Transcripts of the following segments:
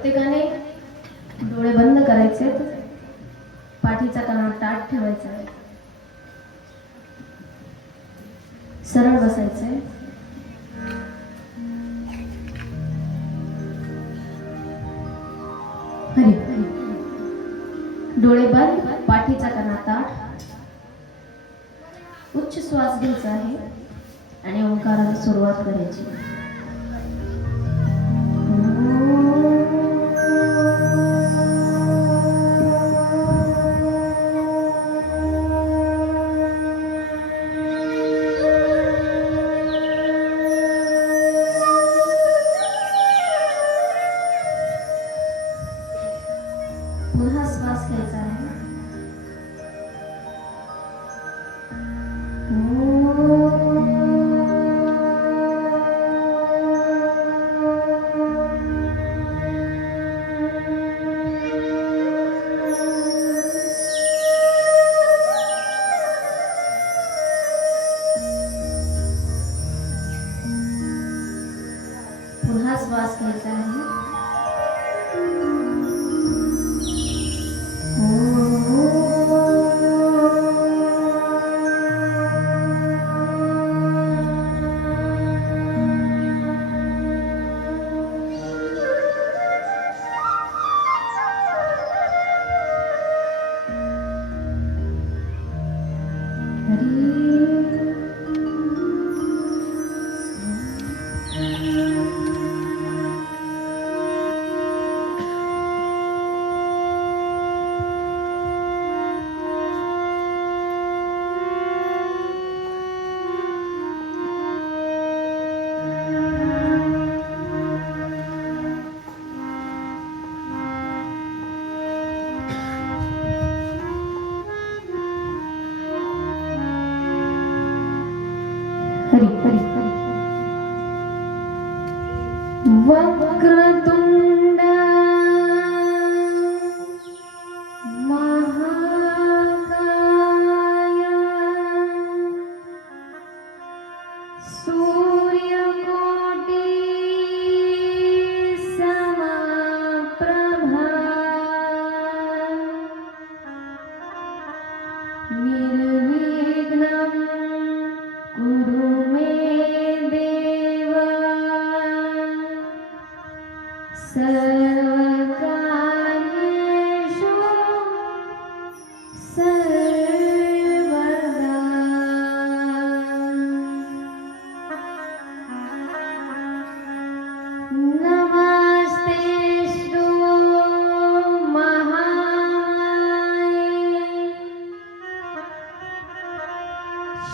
प्रत्येकाने डोळे बंद करायचे, पाठीचा कणा ताठ ठेवायचा आहे, सरळ बसायचे. हरी डोळे बंद, पाठीचा कणा ताठ, उच्च श्वास घ्यायचा आहे आणि ओंकाराला सुरुवात करायची. पुन्हा श्वास घ्यायचा आहे. पुन्हा श्वास घ्यायचा आहे. हरी हरी हरी. वक्रतुंड महाकाय सूर्यकोटि समप्रभा निर्विघ्नं कुरु मे देव सर्वकार्येषु सर्वदा. नमस्तेस्तु महामाये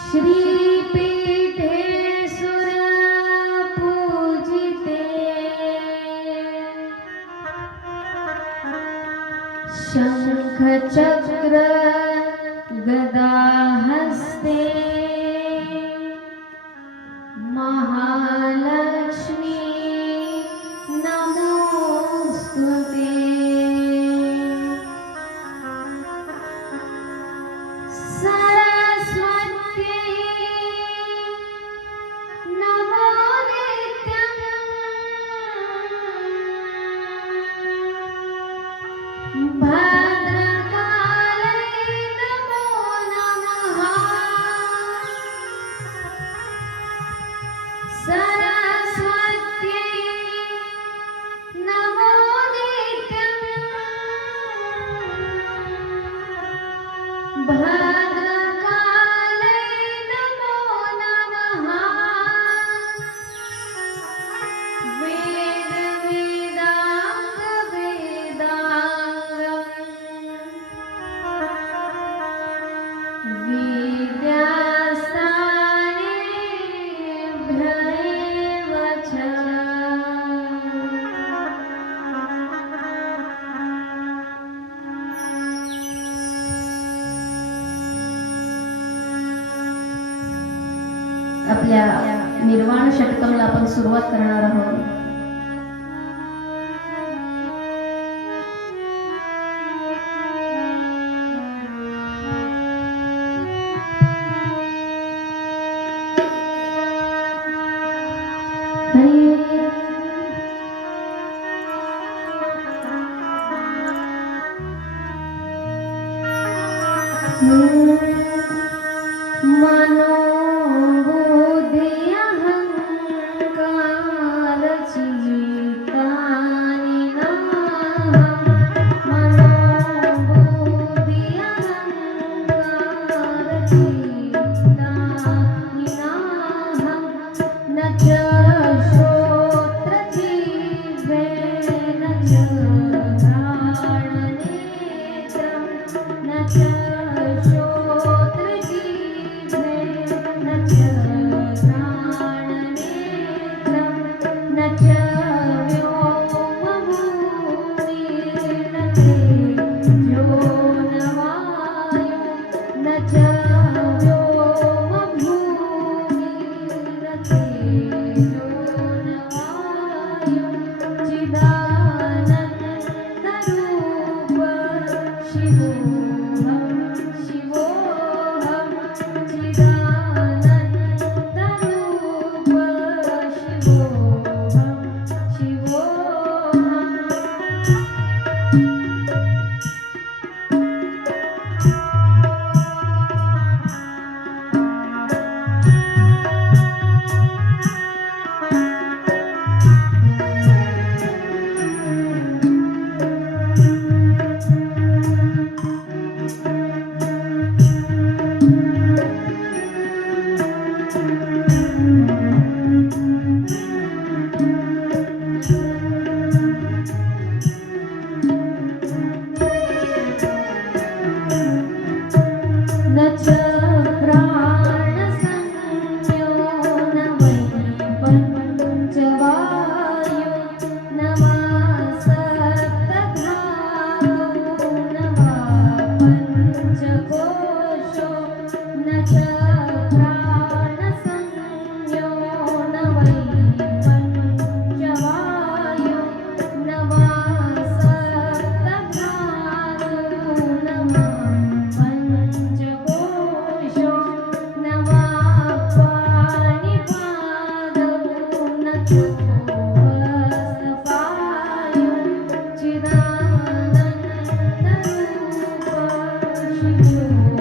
श्रीपीठे सुरपूजिते शंखचक्र गदाहस्ते महालक्ष्मी नमोस्तुते. सरस्वत्यै नमो नित्यं भद्रकालै नमो नमः. सरस्वत्यै नमो नित्यं भद्रकालै नमो नमः. वेद वेदांग वेदांगं विद्यास्थानेभ्यैव च. आपल्या निर्वाण षटकमला आपण सुरुवात करणार आहोत. हरी मनोबुद्धी अहंकार चित्तानि नाहं मनोबुद्धि अहंकार चित्तानि नाहं न च श्रोत्रजिह्वे न च घ्राणनेत्रं न च श्रोत्रजिह्वे न च घ्राणनेत्रं न च व्योमभूमिर्न तेजो न वायु न च व्योमभूमिर्न तेजो न वायु चिदानन्दरूप शिवोऽहं शिवोऽहं चिदानन्दरूप शिवोऽहं शिवोऽहम् न च प्राणसंज्ञो न वै पञ्चवायु न वा सप्तधातु न वा पञ्चकोशो न च प्राणसंज्ञो न वै पञ्चवायु न वा सप्तधातु न वा पञ्चकोशो न वा पाणिपादौ न च हस्तपायु चिदानन्दरूप शिवोऽहं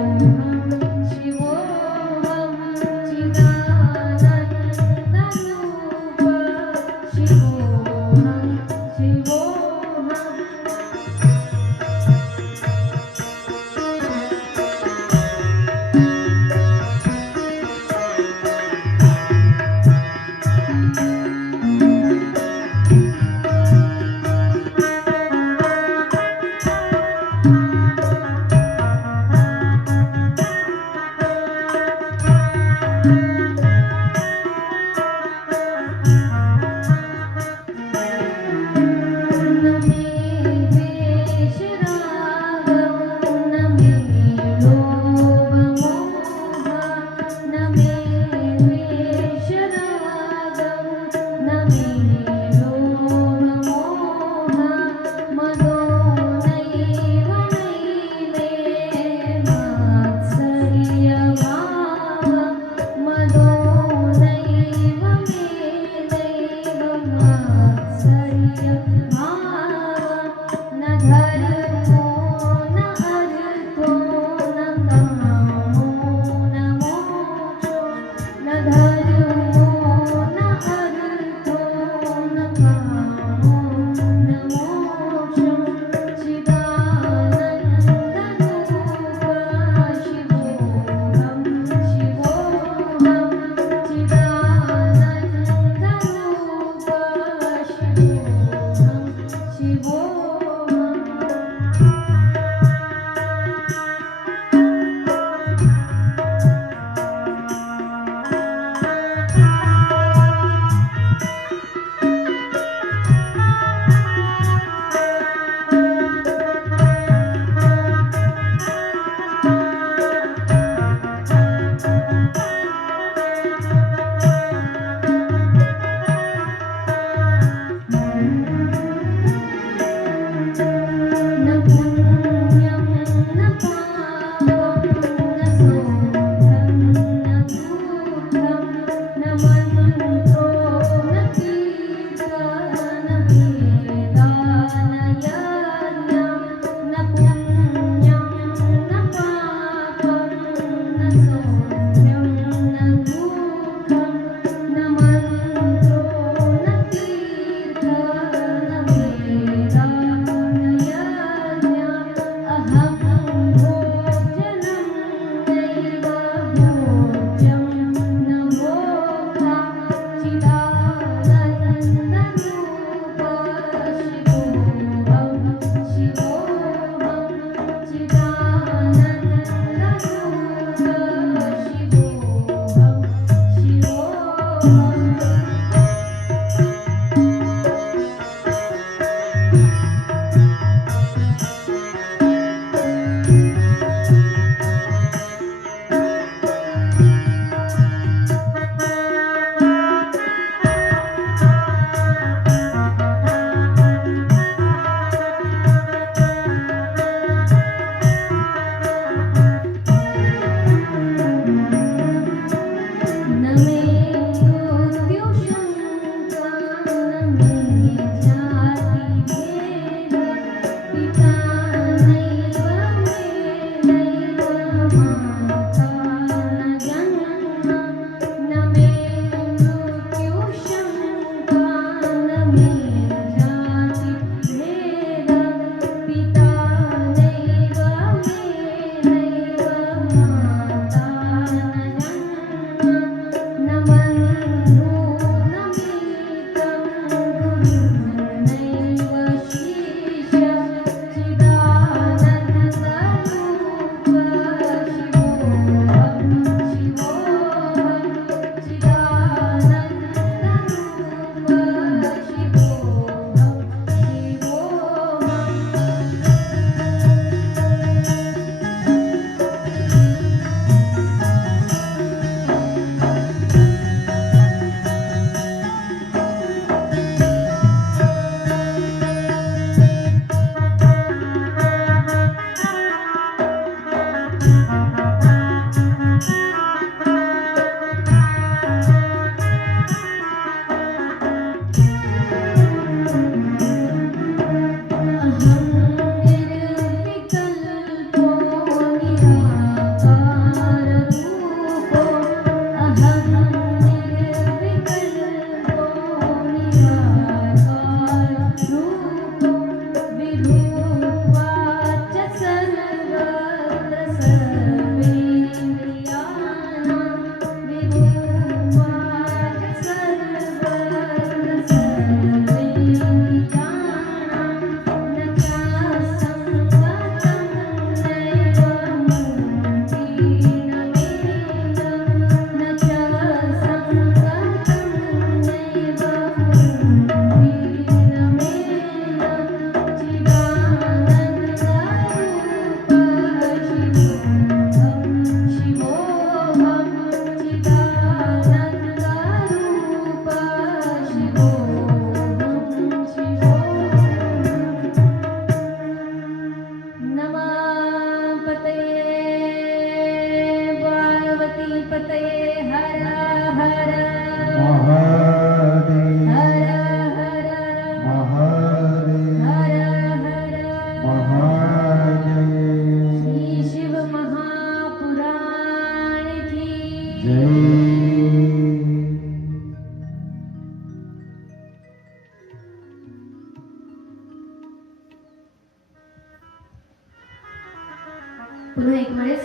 पुन्हा एक वेळेस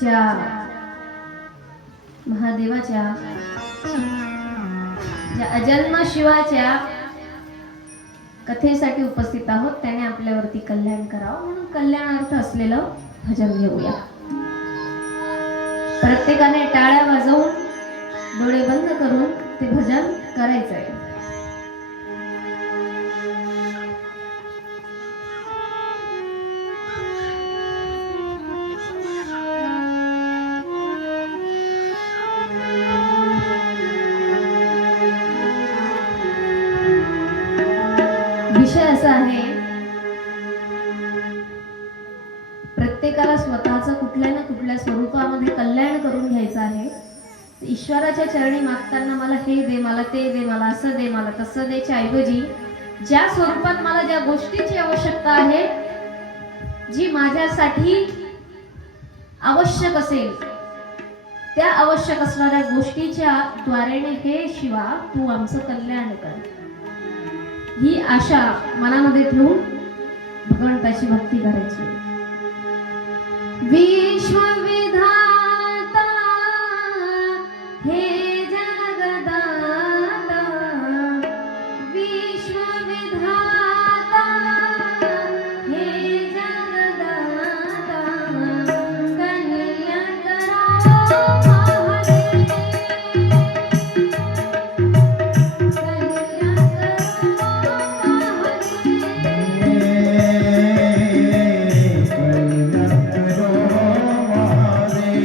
ज्या महादेवाच्या ज्या अजन्म शिवाच्या कथेसाठी उपस्थित आहोत, त्याने आपल्यावरती कल्याण करावं म्हणून कल्याणार्थ असलेलं भजन घेऊया. प्रत्येकाने टाळ्या वाजवून डोळे बंद करून ते भजन करायचंय. विषय असा आहे, प्रत्येकाला स्वतःचं कुठल्या ना कुठल्या स्वरूपामध्ये कल्याण करून घ्यायचं आहे. ईश्वराच्या चरणी मागताना मला हे दे, मला ते दे, मला असं दे, मला तसं देच्या ऐवजी ज्या स्वरूपात मला ज्या गोष्टीची आवश्यकता आहे, जी माझ्यासाठी आवश्यक असेल, त्या आवश्यक असणाऱ्या गोष्टीच्या द्वारेने हे शिवा तू आमचं कल्याण कर, ही आशा मनामध्ये ठेवून भगवंताची भक्ती करायची. विश्वविधाता हे जगदाता, विश्वविधाता हे जगदाता, कल्याण करो महादेव, कल्याण करो महादेव.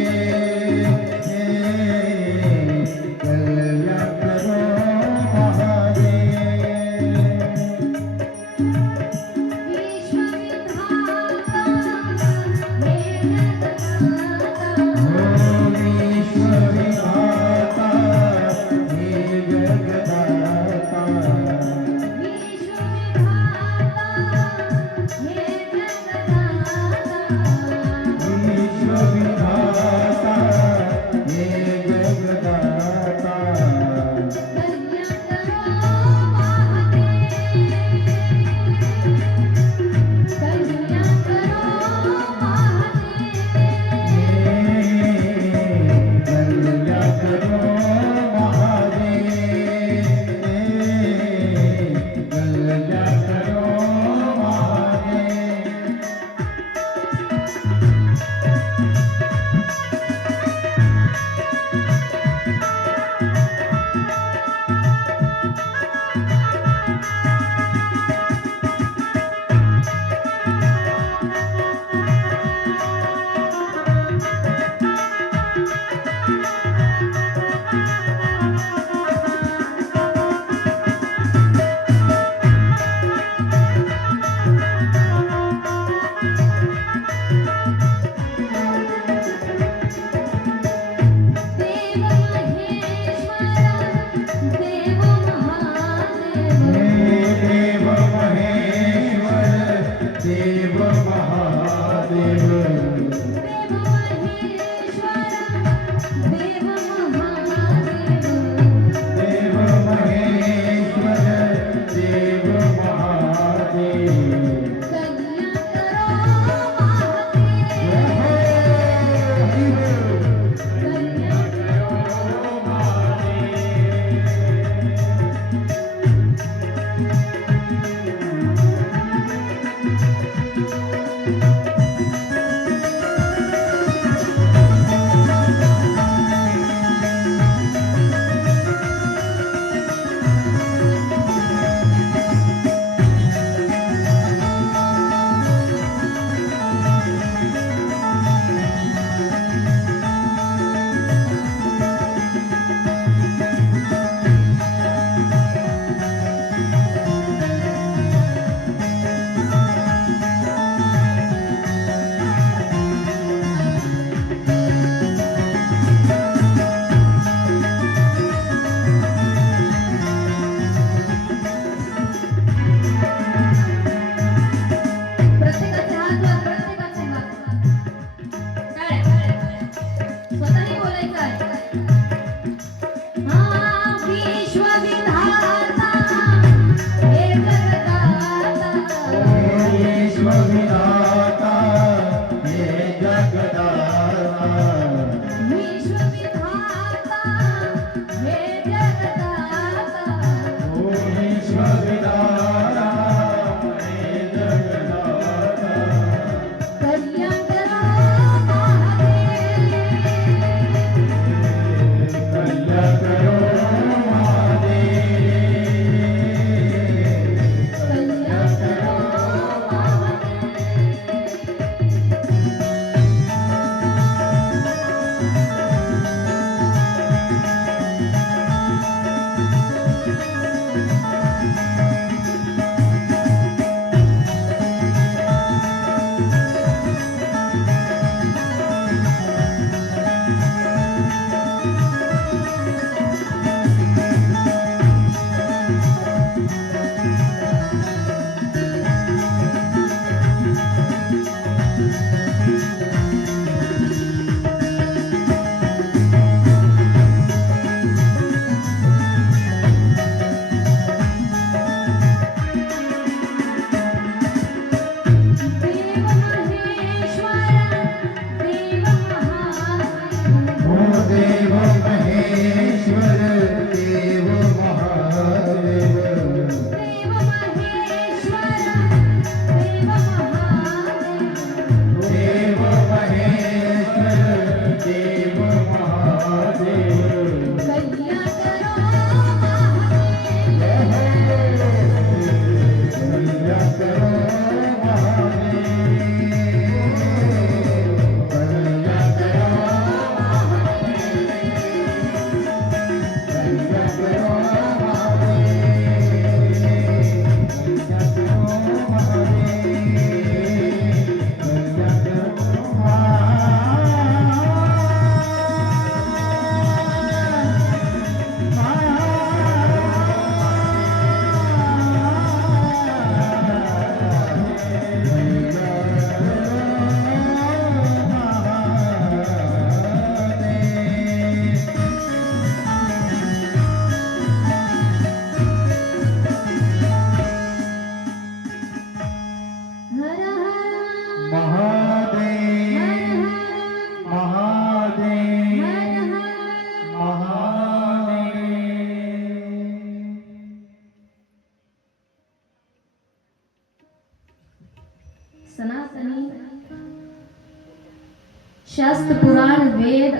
शास्त्र पुराण वेद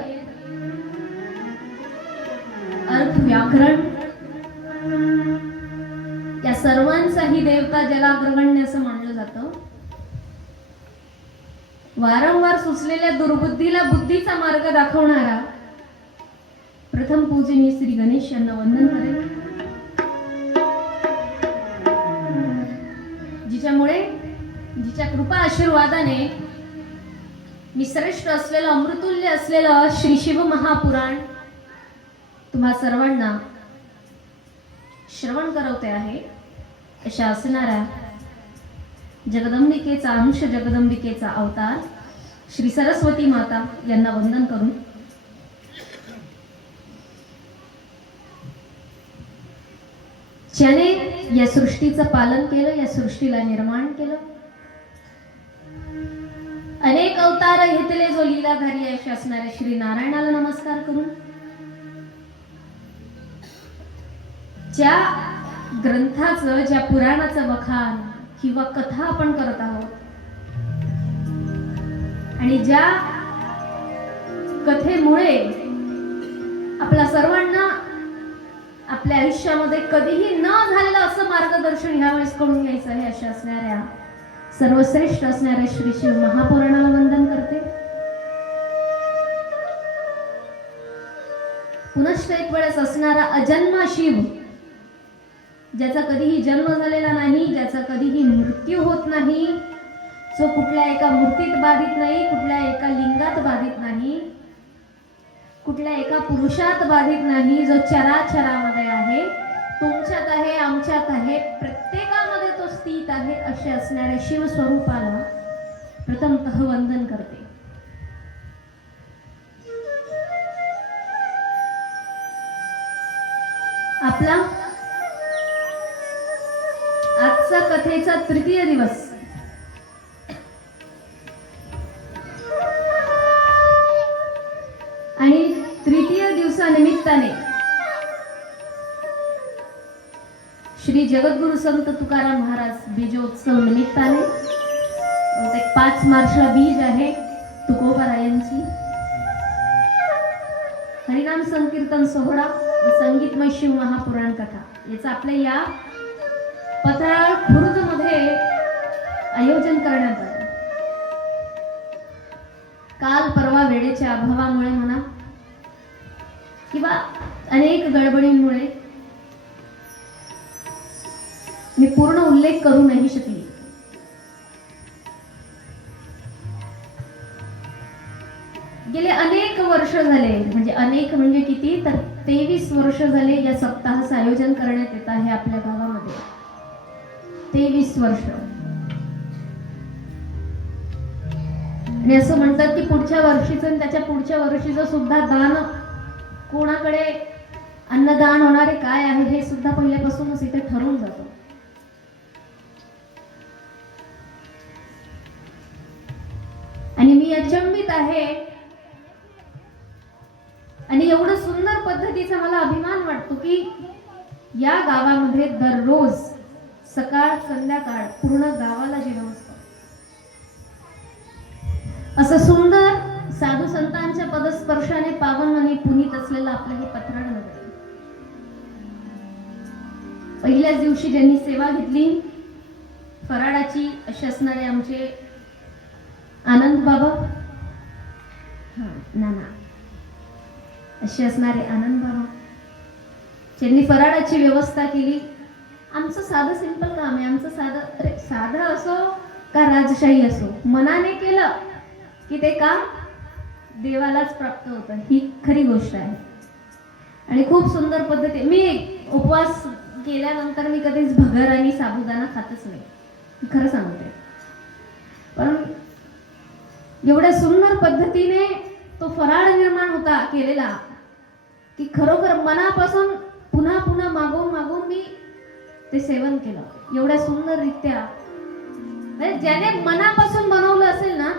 अर्थ व्याकरण या सर्वांचाही देवता जलाग्रगण्य असं मानलं जातं. वारंवार सुचलेल्या दुर्बुद्धीला बुद्धीचा मार्ग दाखवणारा प्रथम पूजनीय श्री गणेश यांना वंदन करेल, जिच्यामुळे जिच्या कृपा आशीर्वादाने मी श्रेष्ठ असलेलं अमृतुल्य असलेलं श्री शिव महापुराण तुम्हा सर्वांना श्रवण करवते आहे. अशा असणाऱ्या जगदंबिकेचा अंश, जगदंबिकेचा अवतार श्री सरस्वती माता यांना वंदन करून ज्याने या सृष्टीचं पालन केलं, या सृष्टीला निर्माण केलं, अनेक अवतार घेतले जो लीलाधारी असे असणाऱ्या श्री नारायणाला नमस्कार करून ज्या ग्रंथाचं, ज्या पुराणाचं वखाण किंवा कथा आपण करत आहोत आणि ज्या कथेमुळे आपल्या सर्वांना आपल्या आयुष्यामध्ये कधीही न झालेलं असं मार्गदर्शन ह्यावेळेस करून घ्यायचं आहे, अशा असणाऱ्या सर्वश्रेष्ठ असणाऱ्या श्री शिव महापुराणाला वंदन करते. पुनश्च एक वेळेस असणारा अजन्मा शिव, ज्याचा कधीही जन्म झालेला नाही, ज्याचा कधीही मृत्यू होत नाही, जो कुठल्या एका मूर्तीत बाधित नाही, कुठल्या एका लिंगात बाधित नाही, कुठल्या एका पुरुषात बाधित नाही, जो चराचरामध्ये आहे, तुमच्यात आहे, आमच्यात आहे, प्रत्येकामध्ये तो स्थित आहे, असे असणाऱ्या शिव स्वरूपाला प्रथमतः वंदन करते. आपला आजचा कथेचा तृतीय दिवस आणि तृतीय दिवसानिमित्ताने श्री जगद्गुरु संत तुकाराम महाराज बीजोत्सव निमित्ताने 5 मार्चला बीज आहे तुकोबारायांची हरिनाम संकीर्तन सोहळा व संगीतमय शिव महापुराण कथा याचा आपल्या या पथार खुर्द मध्ये आयोजन करण्यात आलं. काल परवा वेळेच्या अभावामुळे म्हणा किंवा अनेक गडबडींमुळे मी पूर्ण उल्लेख करू नाही शकली. गेले अनेक वर्ष झाले, म्हणजे अनेक म्हणजे किती तर 23 वर्ष झाले या सप्ताहाचं आयोजन करण्यात येत आहे आपल्या गावामध्ये. 23 वर्ष. आणि असं म्हणतात की पुढच्या वर्षीचं आणि त्याच्या पुढच्या वर्षीचं सुद्धा दान कोणाकडे अन्नदान होणारे काय आहे हे सुद्धा पहिल्यापासूनच इथे ठरवून जातं. आणि मी अचंबित आहे आणि एवढं सुंदर पद्धतीचा मला अभिमान वाटतो की या गावामध्ये दररोज सकाळ संध्याकाळ पूर्ण गावाला जेवण असतं. असं सुंदर साधू संतांच्या पदस्पर्शाने पावन आणि पुनीत असलेलं आपलं हे पथराड नगर. पहिल्याच दिवशी ज्यांनी सेवा घेतली फराडाची अशी असणारे आमचे आनंद बाबा, नाना अशी असणारे आनंद बाबा, ज्यांनी फराडाची व्यवस्था केली. आमचं साधं सिंपल काम आहे. आमचं साधं असो का राजशाही असो, मनाने केलं की ते काम देवालाच प्राप्त होतं. ही खरी गोष्ट आहे. आणि खूप सुंदर पद्धती. मी उपवास केल्यानंतर मी कधीच भगर आणि साबुदाणा खातच नाही, खरं सांगते. पण एवढ्या सुंदर पद्धतीने तो फराळ निर्माण होता केलेला की खरोखर मनापासून पुन्हा पुन्हा मागून मागून मी ते सेवन केलं. एवढ्या सुंदररित्या ज्याने मनापासून बनवलं असेल ना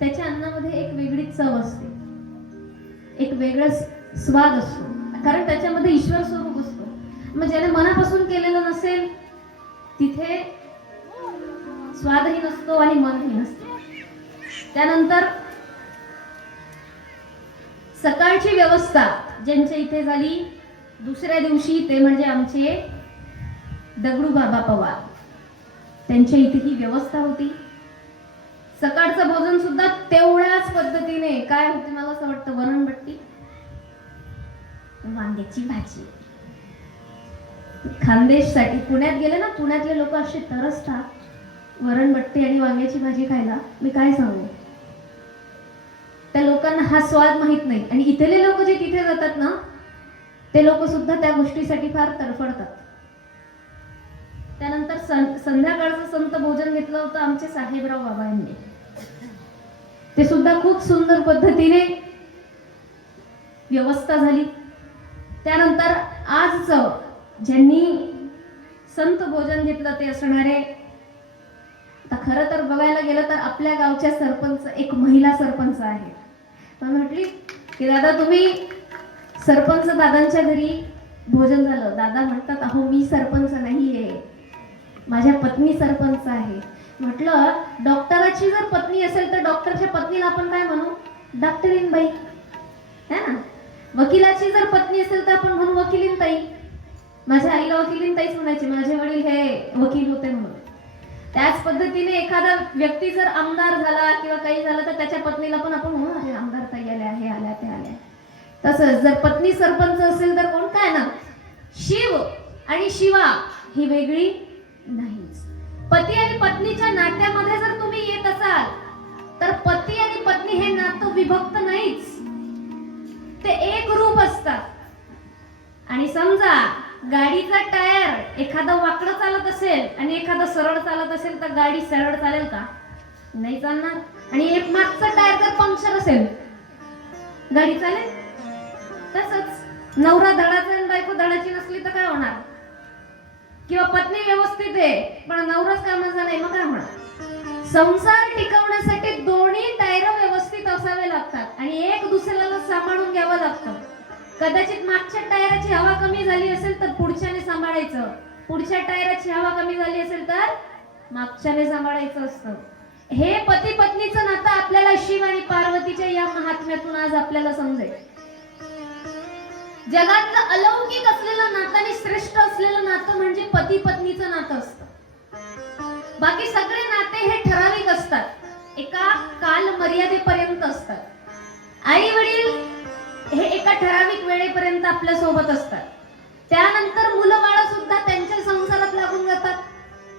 त्याच्या अन्नामध्ये एक वेगळी चव असते, एक वेगळा स्वाद असतो, कारण त्याच्यामध्ये ईश्वर स्वरूप असतो. मग ज्याने मनापासून केलेलं नसेल तिथे स्वादही नसतो आणि मनही नसतो. त्यानंतर सकाळची व्यवस्था ज्यांच्या इथे झाली दुसऱ्या दिवशी ते म्हणजे आमचे दगडू बाबा पवार, त्यांच्या इथे ही व्यवस्था होती. सकाळचं भोजन सुद्धा तेवढ्याच पद्धतीने काय होते, मला असं वाटतं वरणबट्टी, वांग्याची भाजी. खानदेशसाठी पुण्यात गेले ना, पुण्यातले लोक असे तरसतात वरणबट्टी आणि वांग्याची भाजी खायला. मी काय सांगू, त्या लोकांना हा स्वाद माहित नाही. आणि इथले लोक जे तिथे जातात ना, ते लोक सुद्धा त्या गोष्टीसाठी फार तडफडतात. त्यानंतर संध्याकाळचं संत भोजन घेतलं होतं आमचे साहेबराव बाबा यांनी. ते सुद्धा खूप सुंदर पद्धतीने व्यवस्था झाली. त्यानंतर आजचं ज्यांनी संत भोजन घेतलं ते असणारे, आता खरं तर बघायला गेलं तर आपल्या गावच्या सरपंच एक महिला सरपंच आहे. पण म्हटली की दादा तुम्ही सरपंच दादांच्या घरी भोजन झालं. दादा म्हणतात अहो मी सरपंच नाहीये, माझ्या पत्नी सरपंच आहे. म्हटलं डॉक्टराची जर पत्नी असेल तर डॉक्टरच्या पत्नीला आपण काय म्हणू, डॉक्टरीन बाई है ना. वकिलाची जर पत्नी असेल तर आपण म्हणू वकिलीन ताई. माझ्या आईला वकिलीन ताईच म्हणायची, माझे वडील हे वकील होते म्हणून. त्याच पद्धतीने एखादा व्यक्ती जर आमदार झाला किंवा काही झालं तर त्याच्या पत्नीला पण आपण म्हणू अरे आमदार ताई आल्या, हे आल्या, ते आल्या. तसंच जर पत्नी सरपंच असेल तर कोण काय ना, शिव आणि शिवा ही वेगळी नाहीच. पती आणि पत्नीच्या नात्यामध्ये जर तुम्ही येत असाल तर पती आणि पत्नी हे नातं विभक्त नाहीच, ते एक रूप असतात. आणि समजा गाडीचा टायर एखादा वाकडं चालत असेल आणि एखादा सरळ चालत असेल तर गाडी सरळ चालेल का, नाही चालणार. आणि एक मागचा टायर जर पंक्चर असेल गाडी चालेल. तसंच नवरा धडाचा आणि बायको धडाची नसली तर काय होणार, किंवा पत्नी व्यवस्थित आहे पण नवराच कामाचा नाही मग काय होणार. संसार टिकवण्यासाठी दोन्ही टायर व्यवस्थित असावे लागतात आणि एक दुसऱ्याला सांभाळून घ्यावं लागतं. कदाचित मागच्या टायराची हवा कमी झाली असेल तर पुढच्याने सांभाळायचं, पुढच्या टायराची हवा कमी झाली असेल तर मागच्याने सांभाळायचं असतं. हे पती पत्नीचं नातं आपल्याला शिव आणि पार्वतीच्या या महात्म्यातून आज आपल्याला समजेल. जगातलं अलौकिक असलेलं नातं आणि श्रेष्ठ असलेलं नातं म्हणजे पती पत्नीचं नातं असतं. बाकी सगळे नाते हे ठराविक असतात, एका काल मर्यादेपर्यंत असतात. आई वडील हे एका ठराविक वेळेपर्यंत आपल्या सोबत असतात. त्यानंतर मुलं बाळ सुद्धा त्यांच्या संसारात लागून जातात,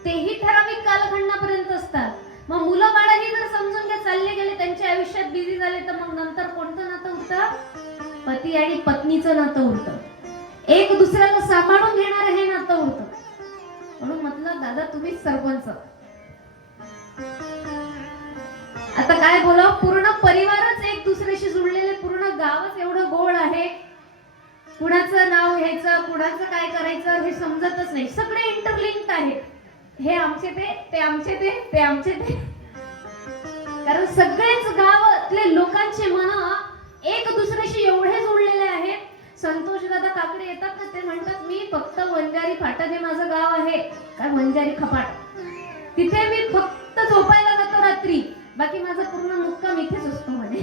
तेही ठराविक कालखंडापर्यंत असतात. मग मुलं बाळही जर समजून घ्या चालले गेले, त्यांच्या आयुष्यात बिझी झाले, तर मग नंतर कोणतं नातं उरतं, पती आणि पत्नीचं नातं उरतं. एक दुसऱ्याला सांभाळून घेणारं हे नातं उरतं. म्हणून म्हटलं दादा तुम्हीच सरपंच. आता काय बोलाव, पूर्ण परिवारच एक दुसऱ्याशी जुळलेले, पूर्ण गावच एवढं गोड आहे. कुणाचं नाव घ्यायचं, कुणाचं काय करायचं हे समजतच नाही. सगळे इंटरलिंक्ड आहेत. हे आमचे ते आमचे ते आमचे ते. कारण सगळेच गावातले लोकांचे मन एक दुसऱ्याशी एवढे जोडलेले आहेत. संतोष दादा काकडे येतात ना, ते म्हणतात मी फक्त वंजारी फाटा जे माझं गाव आहे, काय वंजारी खपाट, तिथे मी फक्त झोपायला जातो रात्री, बाकी माझा पूर्ण मुक्काम इथेच असतो म्हणे.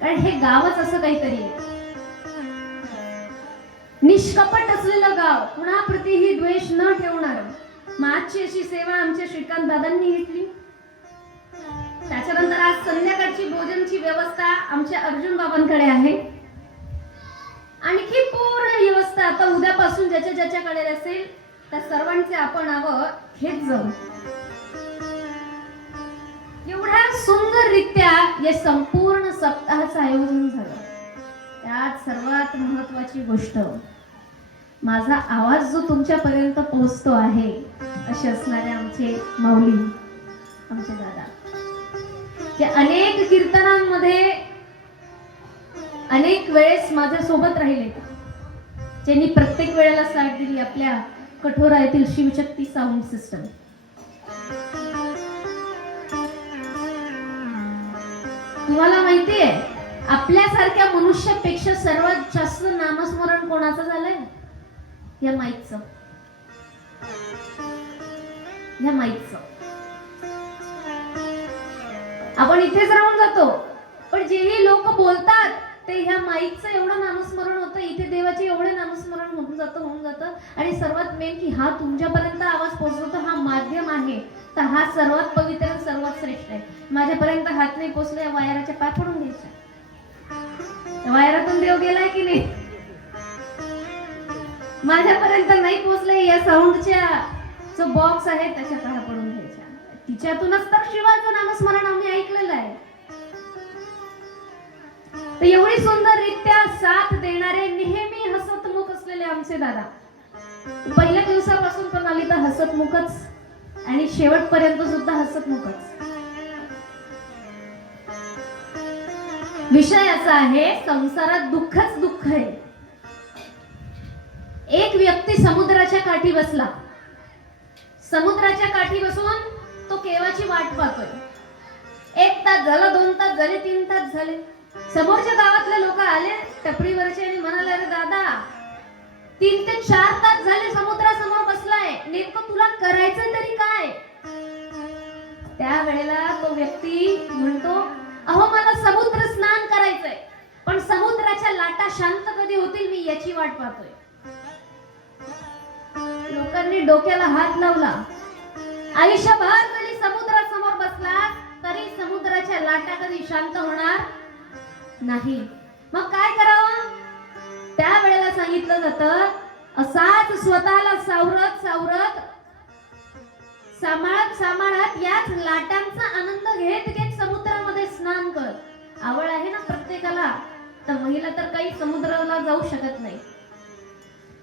कारण हे गावच असं काहीतरी आहे. निष्कपट असलेलं गाव, कुणाप्रतीही द्वेष न ठेवणार. आजची अशी सेवा आमच्या श्रीकांत दादांनी घेतली. त्याच्यानंतर आज संध्याकाळची भोजनची व्यवस्था आमच्या अर्जुन बाबांकडे आहे. आणखी पूर्ण व्यवस्था आता उद्यापासून ज्याच्या ज्याच्याकडे असेल त्या सर्वांचे आपण नावं घेत जाऊ. एवढ्या सुंदररित्या या संपूर्ण सप्ताहाचं आयोजन झालं. त्यात सर्वात महत्वाची गोष्ट, माझा आवाज जो तुमच्यापर्यंत पोहोचतो आहे असे असणारे आमचे माऊली, आमचे दादा, ते अनेक कीर्तनांमध्ये अनेक वेळेस माझ्या सोबत राहिले, ज्यांनी प्रत्येक वेळेला साथ दिली आपल्या कठोरा येथील शिवशक्ती साऊंड सिस्टम. तुम्हाला माहितीये आपल्यासारख्या मनुष्यापेक्षा सर्वात जास्त नामस्मरण कोणाचं झालंय? या माईकचं. या माईकचं. आपण इथेच राहून जातो, पण जेही लोक बोलतात ते ह्या माईकचं एवढं नामस्मरण होतं, इथे देवाचे एवढे नामस्मरण होऊन जातं. आणि सर्वात मेन की हा तुमच्यापर्यंत आवाज पोहोचतो, हा माध्यम आहे, तर हा सर्वात पवित्र आणि सर्वात श्रेष्ठ आहे. माझ्यापर्यंत हात नाही पोहोचले, या वायराच्या पाय पडून घ्यायच्या. वायरातून देव गेलाय की नाही? माझ्यापर्यंत नाही पोहोचले, या साऊंडच्या जो बॉक्स आहे त्याच्या पाया पडून घ्यायच्या. तिच्यातूनच तर शिवाचं नामस्मरण आम्ही ऐकलेलं आहे. तर एवढी सुंदररित्या साथ देणारे, नेहमी हसतमुख असलेले आमचे दादा, पहिल्या दिवसापासून प्रणाली तर हसतमुखच आणि शेवटपर्यंत सुद्धा हसतमुखच. विषय असा आहे, संसारात दुःखच दुःख आहे. एक व्यक्ती समुद्राच्या काठी बसला, समुद्राच्या काठी बसून तो केव्हाची वाट पाहतोय. 1 तास झाला, 2 तास झाले, 3 तास झाले. समोरच्या गावातले लोक आले टपरीवरचे आणि म्हणाले, अरे दादा 3 ते 4 तास झाले समुद्रासमोर बसलाय, नेमकं तुला करायचं तरी काय? त्या वेळेला तो व्यक्ती म्हणतो, अहो मला समुद्र स्नान करायचंय, पण समुद्राच्या लाटा शांत कधी होतील मी याची वाट पाहतोय. लोकांनी डोक्याला हात लावला. आयुष्यभर जरी समुद्रासमोर बसला तरी समुद्राच्या लाटा कधी शांत होणार नाही. मग काय करावं? त्या वेळेला सांगितलं जातं, असाच स्वतःला सावरत सावरत, सांभाळत सांभाळत याच लाटांचा आनंद घेत घेत समुद्रामध्ये स्नान कर. आवड आहे ना प्रत्येकाला, तर महिला तर काही समुद्राला जाऊ शकत नाही.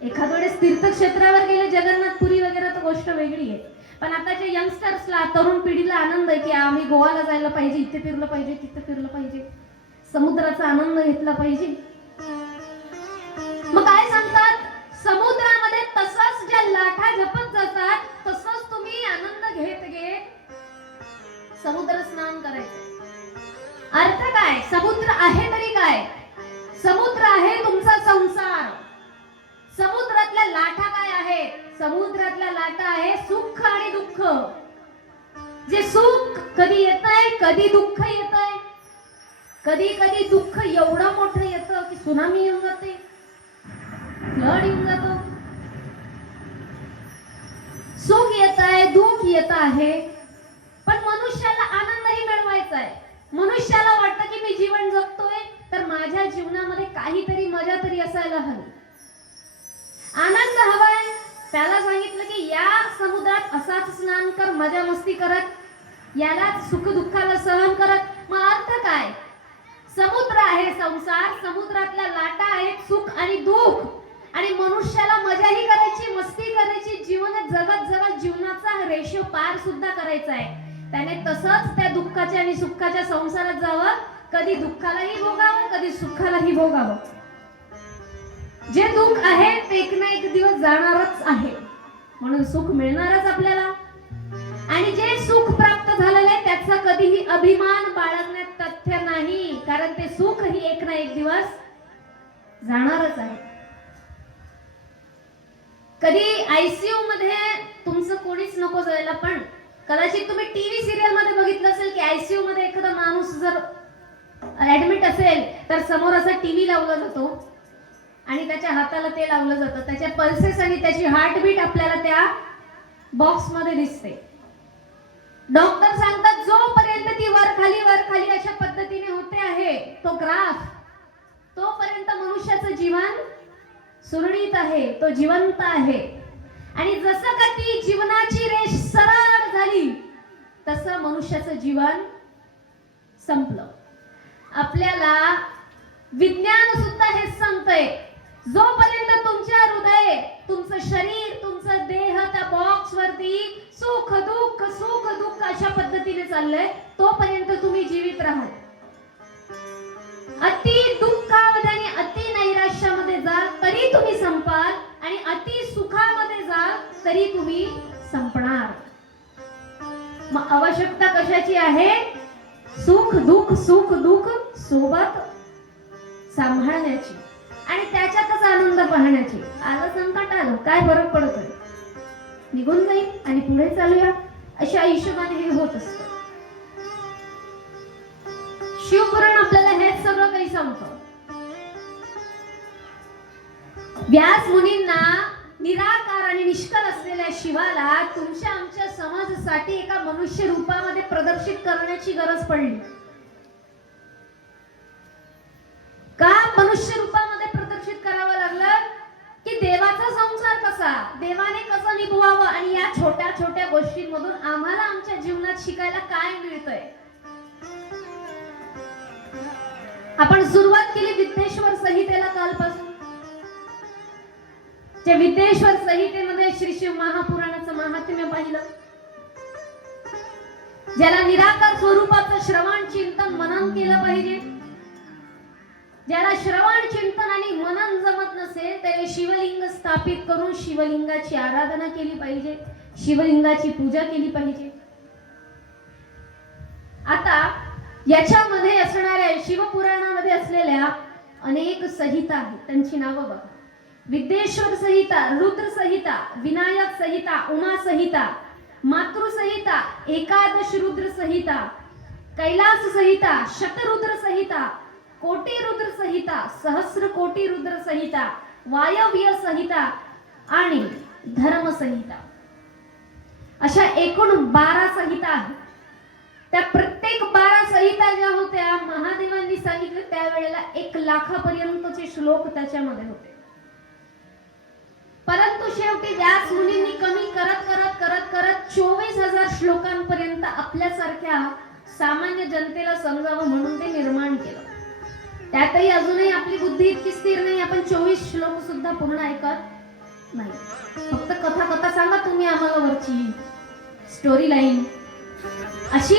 एखाद वेळेस तीर्थक्षेत्रावर गेले, जगन्नाथपुरी वगैरे, तर गोष्ट वेगळी आहे. पण आताच्या यंगस्टर्सला, तरुण पिढीला आनंद आहे की आम्ही गोवाला जायला पाहिजे, इथे फिरलं पाहिजे, तिथे फिरलं पाहिजे, समुद्राचा आनंद घेतला पाहिजे. मग काय सांगतात, समुद्रामध्ये तसंच ज्या लाटा झपत जातात तसंच तुम्ही आनंद घेत घेत समुद्र स्नान करायचं. अर्थ काय? समुद्र आहे तरी काय? समुद्र आहे तुमचा संसार. समुद्रातल्या लाटा काय आहेत? समुद्रातल्या लाटा आहे सुख आणि दुःख. जे सुख कधी येतंय, कधी दुःख येतंय. कधी कधी दुःख एवढं मोठं येतं की सुनामी येऊन जाते, फ्लड येऊन जातो. सुख येत आहे, दुःख येत आहे, पण मनुष्याला आनंदही मिळवायचा आहे. मनुष्याला वाटतं की मी जीवन जगतोय तर माझ्या जीवनामध्ये काहीतरी मजा तरी असायला हवी, आनंद हवाय. त्याला सांगितलं की या समुद्रात असाच स्नान कर, मजा मस्ती करत, यालाच सुख दुःखाला सहन करत. मग अर्थ काय? समुद्र आहे संसार, समुद्रातल्या लाटा आहेत सुख आणि दुःख, आणि मनुष्याला मजाही करायची, मस्ती करायची, जीवन जगत जगत जीवनाचा रेशो पार सुद्धा करायचा आहे. त्याने तसंच त्या दुःखाच्या आणि सुखाच्या संसारात जावं, कधी दुःखालाही भोगावं, कधी सुखालाही भोगावं. जे दुःख आहे ते एक ना एक दिवस जाणारच आहे, म्हणून सुख मिळणारच आपल्याला. आणि जे सुख प्राप्त झालेलं आहे त्याचा कधीही अभिमान बाळगण्यात तथ्य नाही, कारण ते सुख ही एक ना एक दिवस जाणारच आहे. कधी आयसीयू मध्ये तुमचं कोणीच नको जायला, पण कदाचित तुम्ही टीव्ही सिरियल मध्ये बघितलं असेल की आयसीयू मध्ये एखादा माणूस जर ऍडमिट असेल तर समोर असा टीव्ही लावला जातो आणि त्याच्या हाताला ते लावलं जातं. त्याच्या पल्सेस आणि त्याची हार्टबीट आपल्याला त्या बॉक्स मध्ये दिसते. डॉक्टर सांगतात जोपर्यंत ती वर खाली अशा पद्धतीने होते आहे तो ग्राफ, तोपर्यंत मनुष्याचं जीवन सुरळीत आहे, तो जिवंत आहे. आणि जसं का ती जीवनाची रेष सरळ झाली तसं मनुष्याचं जीवन संपलं. आपल्याला विज्ञान सुद्धा हे सांगतंय, जोपर्यंत तुमच्या हृदय, तुमचं शरीर, तुमचं देह त्या बॉक्स वरती सुख दुःख अशा पद्धतीने चाललंय, तोपर्यंत तुम्ही जीवित राहाल. अति दुःखामध्ये आणि अति नैराश्यामध्ये जाल तरी तुम्ही संपाल, आणि अति सुखामध्ये जाल तरी तुम्ही संपणार. मग आवश्यकता कशाची आहे? सुख दुःख सोबत सांभाळण्याची आणि त्याच्यातच आनंद पाहण्याची. आलं संकट आलं, काय फरक पडतोय, निघून जाईल आणि पुढे चालूया, अशा हिशोबाने हे होत असतं. शिवपुराण आपल्याला हेच सगळं काही सांगतं. व्यास मुनींना निराकार आणि निष्कल असलेल्या शिवाला तुमच्या आमच्या समाजासाठी एका मनुष्य रूपामध्ये प्रदर्शित करण्याची गरज पडली. का मनुष्य रूपामध्ये प्रदर्शित करावं लागलं? की देवाचा संसार कसा, देवाने कसं निभवावं आणि या छोट्या छोट्या गोष्टींमधून आम्हाला आमच्या जीवनात शिकायला काय मिळतंय. आपण सुरुवात केली विद्येश्वर संहितेला कालपासून. त्या विद्येश्वर संहितेमध्ये श्री शिव महापुराणाचं महात्म्य पाहिलं. ज्याला निराकार स्वरूपाचं श्रवण चिंतन मनन केलं पाहिजे, ज्याला श्रवण चिंतन आणि मनन जमत नसेल त्याने शिवलिंग स्थापित करून शिवलिंगाची आराधना केली पाहिजे, शिवलिंगाची पूजा केली पाहिजे. आता याच्यामध्ये असणाऱ्या शिवपुराणामध्ये असलेल्या अनेक संहिता आहेत, त्यांची नावं बघा. विद्येश्वर संहिता, रुद्र संहिता, विनायक संहिता, उमा संहिता, मातृ संहिता, एकादश रुद्र संहिता, कैलास संहिता, शतरुद्र संहिता, कोटी रुद्र संहिता, सहस्र कोटी रुद्र संहिता, वायव्य संहिता आणि धर्म संहिता, अशा एकूण 12 संहिता आहेत. त्या प्रत्येक 12 संहिता ज्या होत्या महादेवांनी सांगितले त्यावेळेला 1 लाखापर्यंतचे श्लोक त्याच्यामध्ये होते. परंतु शेवटी व्यास मुनींनी कमी करत करत करत करत 24,000 श्लोकांपर्यंत आपल्यासारख्या सामान्य जनतेला समजावं म्हणून ते निर्माण केलं. त्यातही अजूनही आपली बुद्धी इतकी स्थिर नाही, आपण 24 श्लोक सुद्धा पूर्ण ऐकत नाही. फक्त कथा कथा सांगा तुम्ही आम्हाला, वरची स्टोरी लाईन, अशी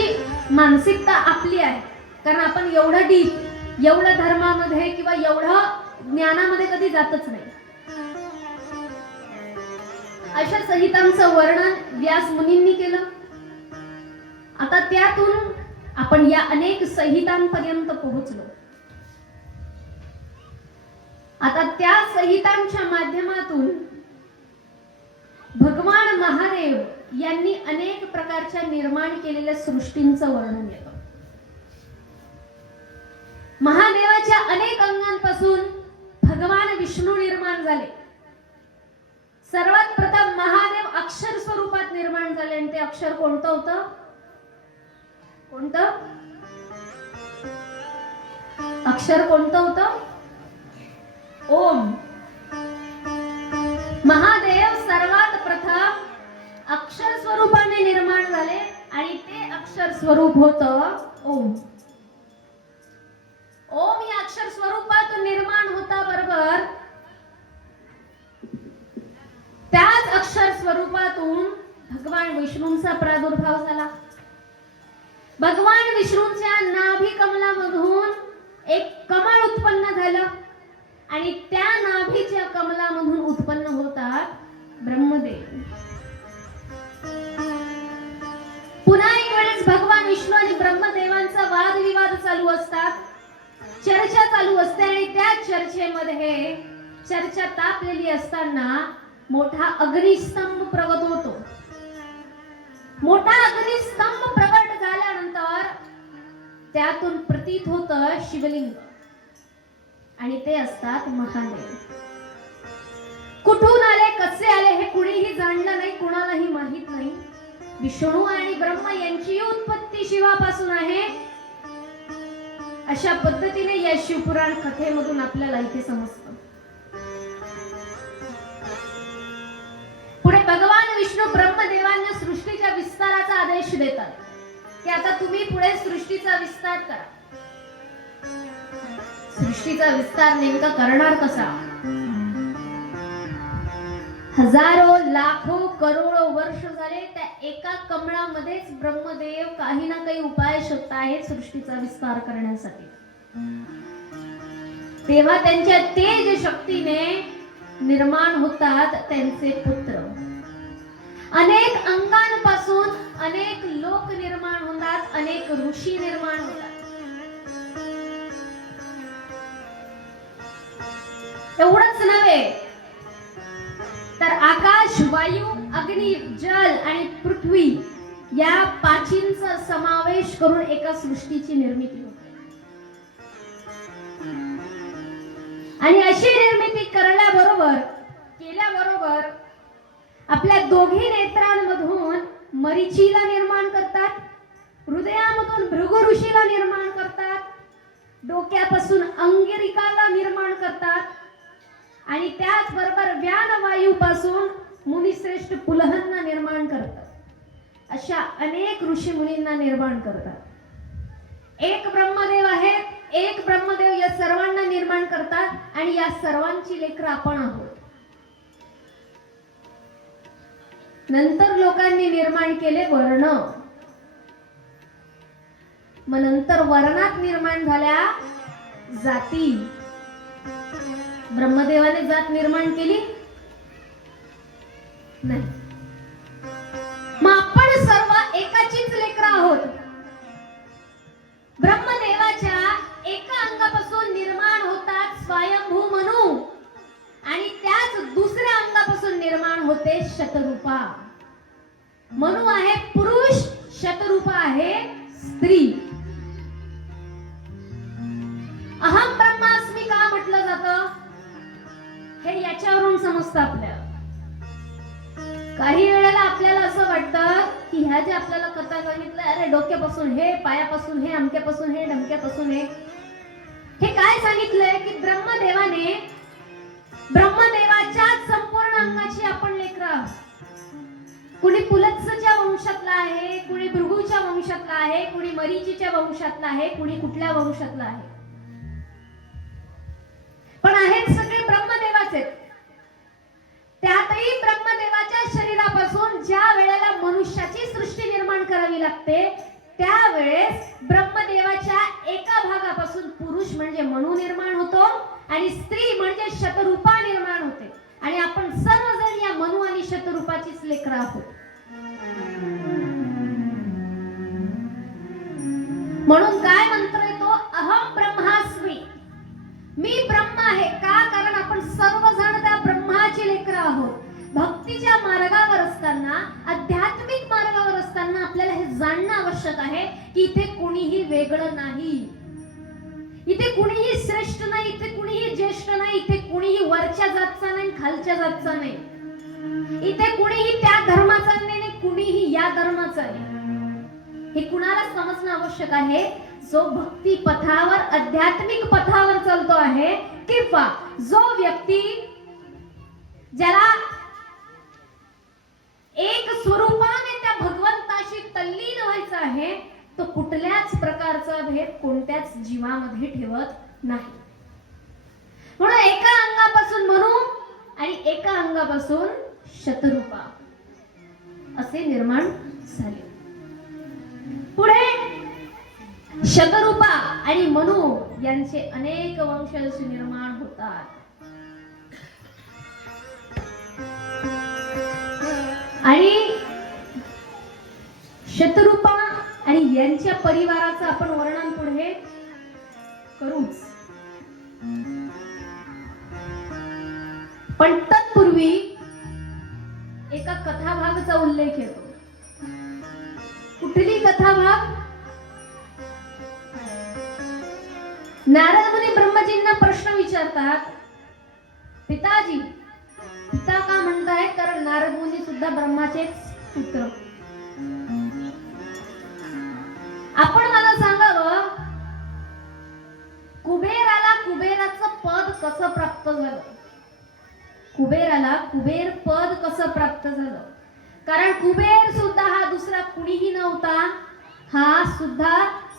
मानसिकता आपली आहे. कारण आपण एवढं डीप, एवढं धर्मामध्ये किंवा एवढं ज्ञानामध्ये कधी जातच नाही. अशा संहितांचं वर्णन व्यास मुनींनी केलं. आता त्यातून आपण या अनेक संहितांपर्यंत पोहोचलो. आता त्या संहितांच्या माध्यमातून भगवान महादेव यांनी अनेक प्रकारच्या निर्माण केलेल्या सृष्टींचं वर्णन येतं. महादेवाच्या अनेक अंगांपासून भगवान विष्णू निर्माण झाले. सर्वात प्रथम महादेव अक्षर स्वरूपात निर्माण झाले आणि ते अक्षर कोणतं होतं? कोणतं अक्षर कोणतं होतं? ओम. महादेव सर्वात प्रथम अक्षर स्वरूपाने निर्माण झाले आणि ते अक्षर स्वरूप होतं ओम. ओम या अक्षर स्वरूपातून निर्माण होता बरोबर त्याच अक्षर स्वरूपातून भगवान विष्णूंचा प्रादुर्भाव झाला. भगवान विष्णूंच्या नाभी कमलामधून एक कमळ उत्पन्न झालं आणि त्या नाभीच्या कमलामधून उत्पन्न होतात ब्रह्मदेव. पुन्हा एक वेळेस भगवान विष्णू आणि ब्रह्मदेवांचा वादविवाद चालू असतात, चर्चा चालू असते आणि त्या चर्चेमध्ये चर्चा तापलेली असताना मोठा अग्निस्तंभ प्रगट होतो. मोठा अग्निस्तंभ प्रगट झाल्यानंतर त्यातून प्रतीत होतं शिवलिंग आणि ते असतात महादेव. कुठून आले, कसे आले हे कुणीही जाणलं नाही, कुणालाही माहित नाही. विष्णू आणि ब्रह्म यांची उत्पत्ती शिवापासून आहे अशा पद्धतीने या शिवपुराण कथेमधून आपल्याला इथे समजतं. पुढे भगवान विष्णू ब्रह्मदेवांना सृष्टीच्या विस्ताराचा आदेश देतात की आता तुम्ही पुढे सृष्टीचा विस्तार करा. सृष्टीचा विस्तार नेमका करणार कसा? हजारो लाखो करोडो वर्ष झाले त्या एका कमळामध्येच ब्रह्मदेव काही ना काही उपाय शोधतायत सृष्टीचा विस्तार करण्यासाठी. तेव्हा त्यांच्या तेज शक्तीने निर्माण होतात त्यांचे पुत्र. अनेक अंगांपासून अनेक लोक निर्माण होतात, अनेक ऋषी निर्माण होतात. एवढंच नव्हे तर आकाश, वायू, अग्नी, जल आणि पृथ्वी या पाचींचा समावेश करून एका सृष्टीची निर्मिती होते. आणि अशी निर्मिती करण्याबरोबर केल्याबरोबर आपल्या दोघी नेत्रांमधून मरीचीला निर्माण करतात, हृदयामधून भृगु ऋषीला निर्माण करतात, डोक्यापासून अंगिरिकाला निर्माण करतात आणि त्याचबरोबर व्यानवायूपासून मुनिश्रेष्ठ पुलहंना निर्माण करतात. अशा अनेक ऋषी मुनींना निर्माण करतात. एक ब्रह्मदेव आहे, एक ब्रह्मदेव या सर्वांना निर्माण करतात आणि या सर्वांची लेकरं आपण आहोत. नंतर लोकांनी निर्माण केले वर्ण, मग नंतर वर्णात निर्माण झाल्या जाती. ब्रह्मदेवाने जात निर्माण केली नाही. मग आपण सर्व एकाचीच लेकरं आहोत. ब्रह्मदेवाच्या एका अंगापासून निर्माण होतात स्वयंभू मनु आणि त्याच दुसऱ्या अंगापासून निर्माण होते शतरूपा. मनु आहे पुरुष, शतरूपा आहे स्त्री. अहम ब्रह्मास्मी का म्हटलं जातं हे याच्यावरून समजतं आपल्याला. काही वेळेला आपल्याला असं वाटतं की ह्या जे आपल्याला कथा सांगितलं, अरे डोक्यापासून हे, पायापासून हे, अमक्यापासून हे, डमक्यापासून हे, हे काय सांगितलंय की ब्रह्मदेवाच्या संपूर्ण अंगाची आपण लेकरं आहोत. कुणी पुलत्सच्या वंशातला आहे, कुणी भृगूच्या वंशातला आहे, कुणी मरीचीच्या वंशातला आहे, कुणी कुठल्या वंशातला आहे, पण आहेत सगळे ब्रह्मदेवाचे. त्यातही ब्रह्मदेवाच्या शरीरापासून ज्या वेळेला मनुष्याची सृष्टी निर्माण करावी लागते त्यावेळेस ब्रह्मदेवाच्या एका भागापासून पुरुष म्हणजे मनु निर्माण होतो आणि स्त्री म्हणजे शतरूपा निर्माण होते आणि आपण सर्वजण या मनु आणि शतरूपाचीच लेकरं आहोत. म्हणून काय मंत्र येतो, अहम ब्रह्मास्मी, मी ब्रह्म आहे. का? कारण आपण सर्वजण त्या ब्रह्माची लेकरं आहोत. भक्तीच्या मार्गावर असताना, आध्यात्मिक मार्गावर असताना आपल्याला हे जाणणं आवश्यक आहे की इथे कुणीही वेगळं नाही, इथे कुणीही श्रेष्ठ नाही, इथे कुणीही ज्येष्ठ नाही, इथे कुणीही वरच्या जातचा नाही, खालच्या जातचा नाही, इथे कुणीही त्या धर्माचा नाही, कुणीही या धर्माचा नाही. हे कुणाला समजणं आवश्यक आहे, जो भक्ती पथावर, आध्यात्मिक पथावर चालतो आहे किंवा जो व्यक्ती ज्याला एक स्वरूपाने त्या भगवंताशी तल्लीन व्हायचं आहे, तो कुठल्याच प्रकारचा भेद कोणत्याच जीवामध्ये ठेवत नाही. म्हणून एका अंगापासून मनु आणि एका अंगापासून शतरूपा असे निर्माण झाले. पुढे शतरूपा आणि मनु यांचे अनेक वंशज निर्माण होतात. आणि शतरूपा आणि यांच्या परिवाराचं आपण वर्णन पुढे करूच, पण तत्पूर्वी एका कथाभागाचा उल्लेख येतो. कुठली कथाभाग? नारद मुनी ब्रह्मजींना प्रश्न विचारतात, पिताजी, पिता का म्हणतायत? कारण नारद मुनी सुद्धा ब्रह्माचेच पुत्र. आपण मला सांगावं, कुबेराला कुबेराचं पद कसं प्राप्त झालं? कुबेराला कुबेर पद कसं प्राप्त झालं? कारण कुबेर सुद्धा हा दुसरा कुणीही नव्हता, हा सुद्धा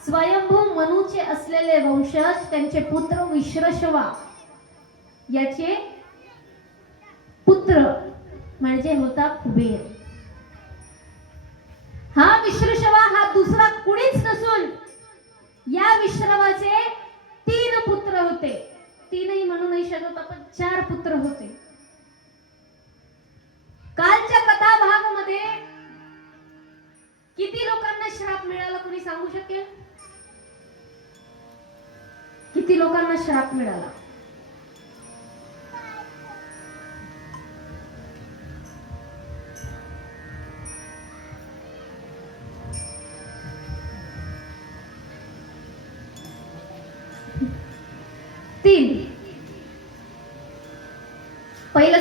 स्वयंभू मनुचे असलेले वंशज, त्यांचे पुत्र विश्रशवा याचे पुत्र म्हणजे होता कुबेर. हा विश्रशवा हा दुसरा कुणीच नसून या विश्रवाचे 3 पुत्र होते. 3ही म्हणू नाही शकत आपण, 4 पुत्र होते. कालच्या कथा भागामध्ये किती लोकांना श्राप मिळाला कोणी सांगू शकेल? किती लोकांना श्राप मिळाला?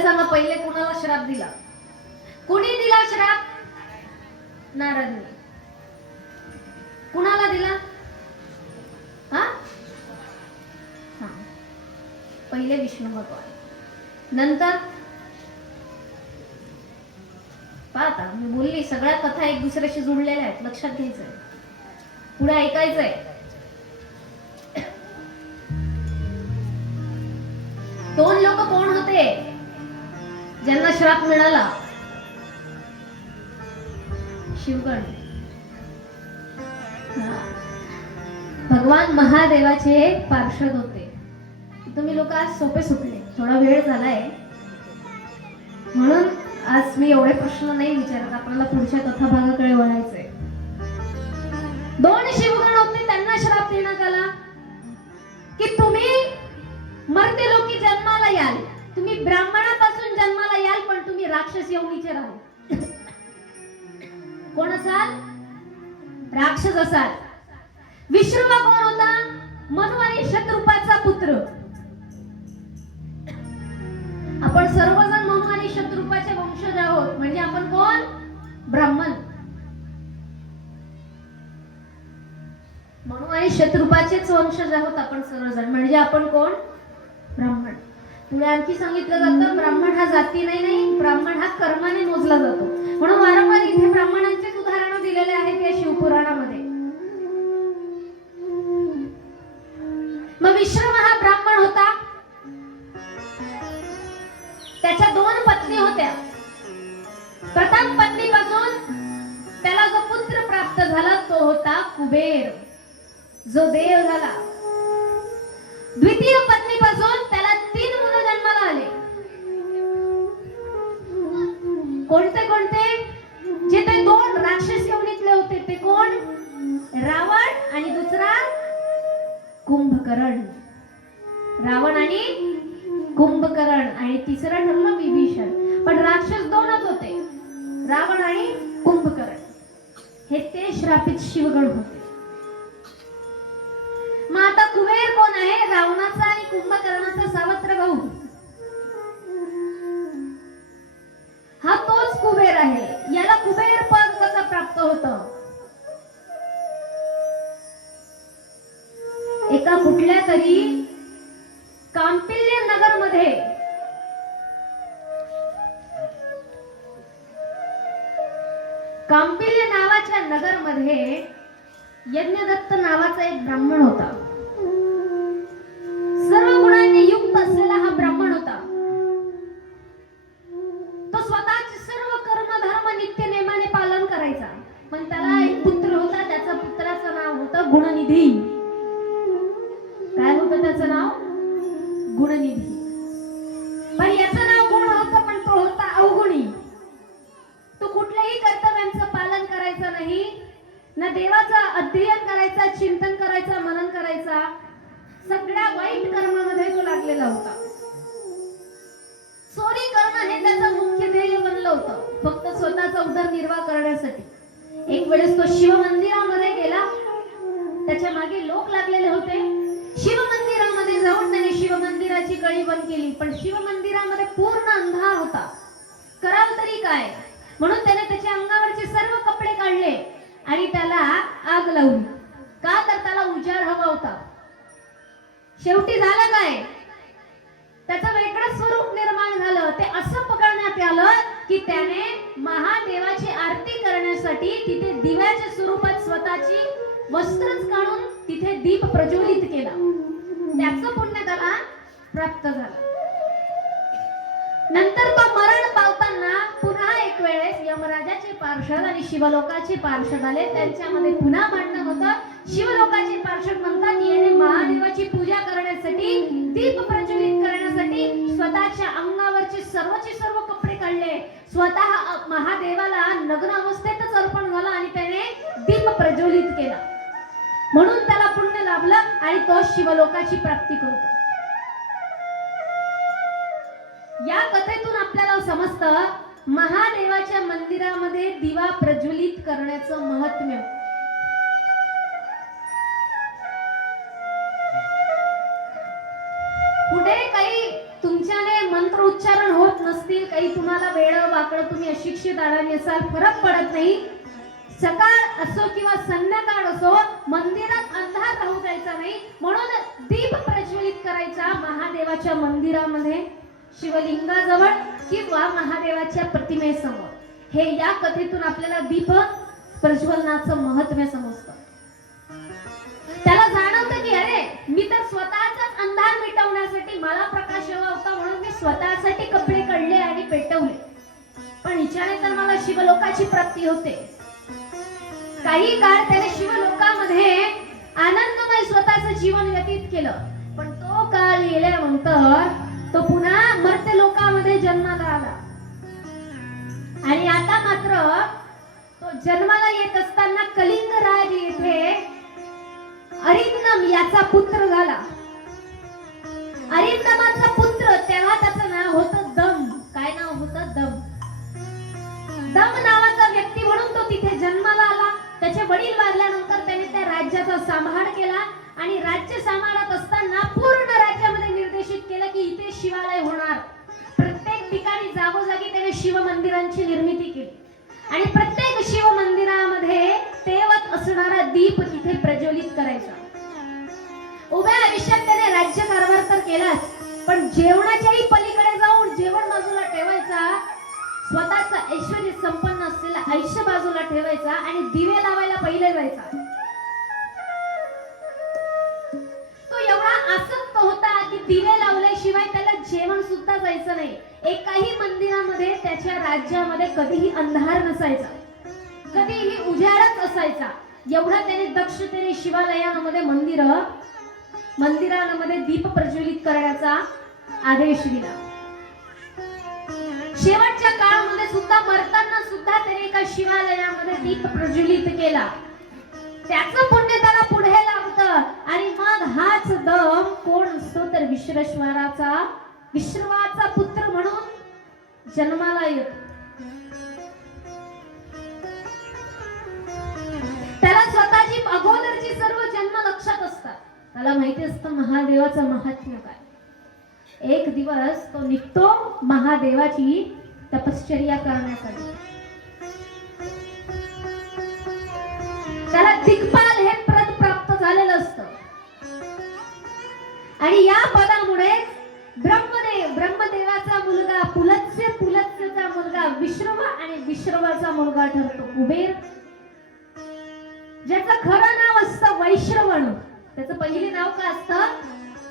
सांगा पहिले कुणाला श्राप दिला? कुणी दिला श्राप? नारदने. कुणाला दिला? हा हा पहिले विष्णू भगवान, नंतर पाहता मी बोलली सगळ्या कथा एक दुसऱ्याशी जुळलेल्या आहेत, लक्षात घ्यायचंय, पुढे ऐकायचंय. दोन लोक कोण होते ज्यांना श्राप मिळाला? शिवगण. भगवान महादेवाचे पार्षद होते. तुम्ही लोक आज सोपे सुटले, थोडा वेळ झालाय म्हणून आज मी एवढे प्रश्न नाही विचारत, आपल्याला पुढच्या कथा भागाकडे वळायचंय. दोन शिवगण होते, त्यांना श्राप देण्यात आला की तुम्ही मर्त्य लोकी जन्माला याल, तुम्ही ब्राह्मणापासून जन्माला याल, पण तुम्ही राक्षस योनीचे राहाल. कोण असाल? राक्षस असाल. विश्रुवा कोण होता? मनु आणि शत्रुपाचा पुत्र. आपण सर्वजण मनु आणि शत्रुपाचे वंशज आहोत, म्हणजे आपण कोण? ब्राह्मण. मनु आणि शत्रुपाचेच वंशज आहोत आपण सर्वजण, म्हणजे आपण कोण? ब्राह्मण. पुढे आणखी सांगितलं जातं ब्राह्मण हा जाती नाही, ब्राह्मण हा कर्माने मोजला जातो. म्हणून वारंवार इथे ब्राह्मणांचे उदाहरण दिलेले आहेत या शिवपुराणामध्ये. मग विश्रम हा ब्राह्मण होता, त्याच्या दोन पत्नी होत्या. प्रथम पत्नीपासून त्याला जो पुत्र प्राप्त झाला तो होता कुबेर, जो देव झाला. द्वितीय पत्नीपासून त्याला 3 मुलं जन्माला आले. कोणते कोणते? जे ते 2 राक्षस योनीतले होते ते कोण? रावण आणि दुसरा कुंभकर्ण. रावण आणि कुंभकर्ण, आणि तिसरा ठरलं विभीषण. पण राक्षस 2च होते, रावण आणि कुंभकर्ण. हे ते श्रापित शिवगण होते. मग आता कुबेर कोण आहे? रावणाचा आणि कुंभकर्णाचा सावत्र भाऊ. हा तोच कुबेर आहे. याला कुबेर पद कसा प्राप्त होतं? एका कुठल्या तरी कांपिल्य नगर मध्ये कांपिल्य नावाच्या नगर मध्ये यज्ञदत्त नावाचा एक ब्राह्मण होता. सर्व गुणांनी युक्त असलेला हा ब्राह्मण होता. तो स्वतःचे सर्व कर्मधर्म नित्य नेमाने पालन करायचा. पण त्याला एक पुत्र होता, त्याच्या पुत्राचं नाव होतं गुणनिधी. काय होतं त्याचं नाव? गुणनिधी. पण याचं नाव गुण होतं, पण तो होता अवगुणी. तो कुठल्याही कर्तव्यांचं पालन करायचं नाही, ना देवाचा अध्ययन करायचा, चिंतन करायचा, मनन करायचा. सगळ्या वाईट कर्मामध्ये तो लागलेला होता. चोरी करणं हे त्याचं मुख्य ध्येय बनलं होतं, फक्त स्वतःचा उदरनिर्वाह करण्यासाठी. एक वेळेस तो शिव मंदिरामध्ये गेला, त्याच्या मागे लोक लागलेले होते. शिव मंदिरामध्ये जाऊन त्याने शिव मंदिराची कळी बंद केली, पण शिव मंदिरामध्ये पूर्ण अंधार होता. करावं तरी काय? म्हणून त्याने त्याच्या अंगावरचे सर्व कपडे काढले आणि त्याला आग लावली. का? तर त्याला उजाड हवा होता. शेवटी झालं काय? त्याचं वेगळं स्वरूप निर्माण झालं. ते असं पकडण्यात आलं की त्याने महादेवाची आरती करण्यासाठी तिथे दिव्याच्या स्वरूपात स्वतःची वस्त्रच काढून तिथे दीप प्रज्वलित केला. त्याचं पुण्य त्याला प्राप्त झालं. नंतर तो मरण पावताना पुन्हा एक वेळेस यमराजाचे पार्षद आणि शिवलोकाचे पार्षद आले. त्यांच्यामध्ये पुन्हा भांडण होतं. शिवलोकाचे पार्षद म्हणतात याने महादेवाची पूजा करण्यासाठी, दीप प्रज्वलित करण्यासाठी स्वतःच्या अंगावरचे सर्वचे सर्व कपडे काढले. स्वतः महादेवाला नग्न अवस्थेतच अर्पण झाला आणि त्याने दीप प्रज्वलित केला. म्हणून त्याला पुण्य लाभलं आणि तो शिवलोकाची प्राप्ती करतो. या कथेतून आपल्याला समजतं महादेवाच्या मंदिरामध्ये दिवा प्रज्वलित करण्याचं महत्त्व. पुढे काही तुमच्याने मंत्र उच्चारण होत नसतील, काही तुम्हाला वेळं वाकडं, तुम्ही अशिक्षित अडाणी असाल, फरक पडत नाही. सकाळ असो किंवा संध्याकाळ असो, मंदिरात अंधार राहू द्यायचा नाही. म्हणून दीप प्रज्वलित करायचा महादेवाच्या मंदिरामध्ये, शिवलिंगाजवळ किंवा महादेवाच्या प्रतिमेसमोर. हे या कथेतून आपल्याला दीप प्रज्वलनाचं महत्त्व समजतं. त्याला जाणवतं की अरे मी तर स्वतःचाच अंधार मिटवण्यासाठी, मला प्रकाश हवा होता म्हणून मी स्वतःसाठी कपडे काढले आणि पेटवले, पण हिच्याने तर मला शिवलोकाची प्राप्ती होते. काही काळ त्याने शिवलोकामध्ये आनंदमय स्वतःचं जीवन व्यतीत केलं, पण तो काळ गेल्यानंतर तो पुन्हा मर्त्य लोकामध्ये जन्माला आला. आणि आता मात्र तो जन्माला येत असताना कलिंग राज येथे अरिंदम याचा पुत्र झाला. अरिंदमाचा पुत्र, तेव्हा त्याचं नाव होतं दम. काय नाव होतं? दम. दम नावाचा व्यक्ती म्हणून तो तिथे जन्माला आला. त्याचे वडील वारल्यानंतर त्याने त्या राज्याचा सांभाळ केला आणि राज्य सांभाळत असताना पूर्ण राज्यामध्ये निर्देशित केलं की इथे शिवालय होणार. प्रत्येक ठिकाणी जागोजागी त्याने शिव मंदिरांची निर्मिती केली आणि प्रत्येक शिव मंदिरामध्ये तेवत असणारा दीप तिथे प्रज्वलित करायचा. उभ्या आयुष्यात त्याने राज्यकारभार तर केलाच, पण जेवणाच्याही पलीकडे जाऊन जेवण बाजूला ठेवायचा, स्वतःचा ऐश्वर्य संपन्न असलेला आयुष्य बाजूला ठेवायचा आणि दिवे लावायला पहिले जायचा. तो एवढा आसक्त होता की दिवे लावल्याशिवाय त्याला जेवण सुद्धा जायचं नाही. एकाही मंदिरामध्ये त्याच्या राज्यामध्ये कधीही अंधार नसायचा, कधीही उजाडच असायचा. एवढा त्याने दक्षतेने शिवालयांमध्ये मंदिरांमध्ये दीप प्रज्वलित करण्याचा आदेश दिला. शेवटच्या काळामध्ये सुद्धा, मरताना सुद्धा त्याने एका शिवालयामध्ये दीप प्रज्वलित केला. त्याचं पुण्य त्याला पुढे लागतं आणि मग हाच दम कोण असतो तर विश्रवाचा पुत्र म्हणून जन्माला येतो. त्याला स्वतःची अगोदरची सर्व जन्म लक्षात असतात. त्याला माहिती असतं महादेवाचं महात्म्य काय. एक दिवस तो निघतो महादेवाची तपश्चर्या करण्यासाठी. त्याला दिग्पाल हे पद प्राप्त झालेलं असतं आणि या पदामुळे ब्रह्मदेवाचा मुलगा पुलत्स्यचा मुलगा विश्रव आणि विश्रवाचा मुलगा ठरतो कुबेर, ज्याचं खरं नाव असतं वैश्रवण. त्याचं पहिले नाव काय असतं?